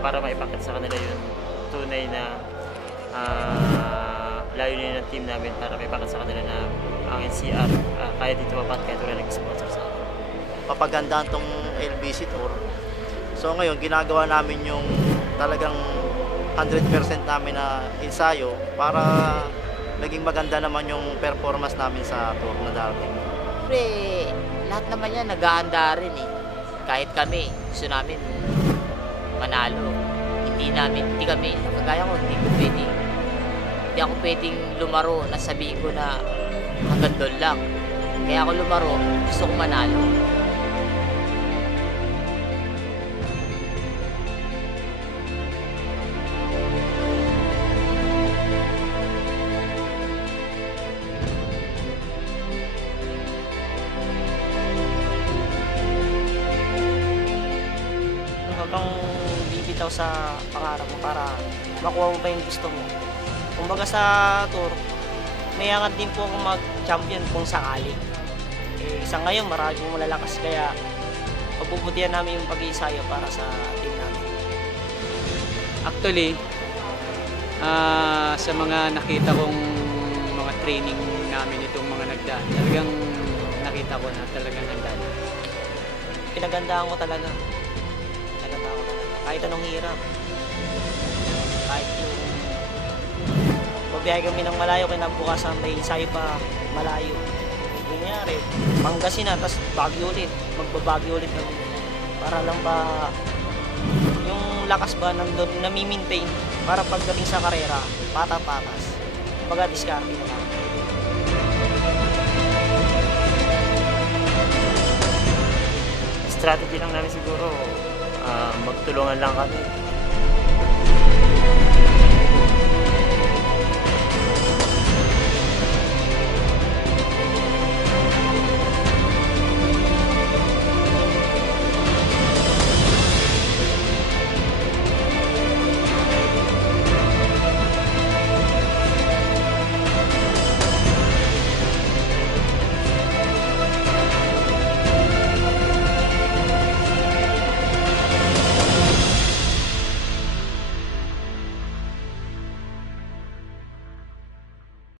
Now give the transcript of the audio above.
para maipakita sa kanila yung tunay na layunin ng team namin, para maipakita sa kanila na ang NCR kaya dito mapat kahit wala nag-sponsor sa akin. Papagandaan tong LBC Tour. So ngayon, ginagawa namin yung talagang 100% namin na ensayo para maging maganda naman yung performance namin sa tour na darating. Siyempre, lahat naman yan nag-aanda rin eh. Kahit kami, gusto namin manalo. Hindi kami, kagaya ko, hindi ako pwedeng lumaro na sabihin ko na hanggang doon lang. Kaya ako lumaro, gusto ko manalo. Kang bibitaw sa pangarap mo para makuha mo pa yung gusto mo. Kumbaga sa tour, may angat din po akong mag-champion kung sakali. Sa ngayon, maraming malalakas kaya pagbubutihan namin yung pag-iisayo para sa team namin. Actually, sa mga nakita kong mga training namin itong mga nagdaan, talagang nakita ko na talagang handa na. Pinagandaan ko talaga. Kahit anong hirap. Kahit yung mabiyahe kami ng malayo, kinabukasan may ensayo pa malayo. Kunyari, Pangasinan, tapos Baguio ulit. Magbabagyo ulit kami. Para lang ba yung lakas ba nandun, nami-maintain para pagdating sa karera, pata-patas. Kumbaga, diskarte na lang. Strategy lang namin siguro, magtulungan lang kami.